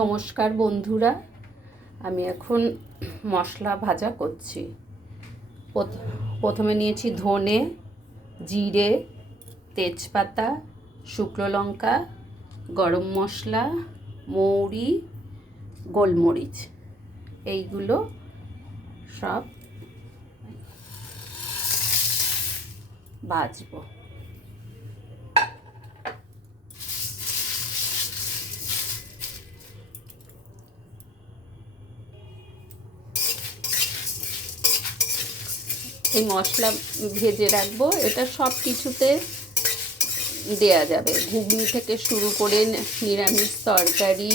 নমস্কার বন্ধুরা, আমি এখন মশলা ভাজা করছি। প্রথমে নিয়েছি ধনে, জিরে, তেজপাতা, শুকনো লঙ্কা, গরম মশলা, মৌরি, গোলমরিচ। এইগুলো সব ভাজবো। এই মশলা ভেজে রাখবো, এটা সব কিছুতে দেয়া যাবে, ঘুগনি থেকে শুরু করে নিরামিষ তরকারি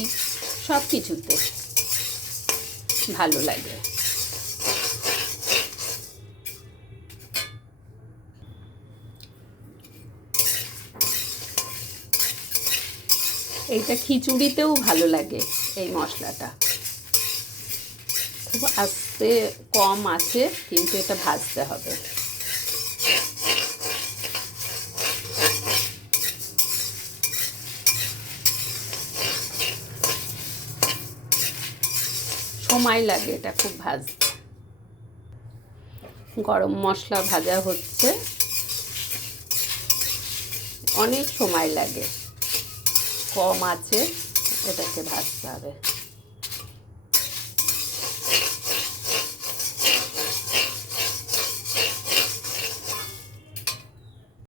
সব কিছুতে ভালো লাগে। এইটা খিচুড়িতেও ভালো লাগে। এই মশলাটা খুব আস্তে কম আছে, কিন্তু এটা ভাজতে হবে। সময় লাগে এটা খুব ভাজতে। গরম মশলা ভাজা হচ্ছে, অনেক সময় লাগে, কম আছে এটাকে ভাজতে হবে।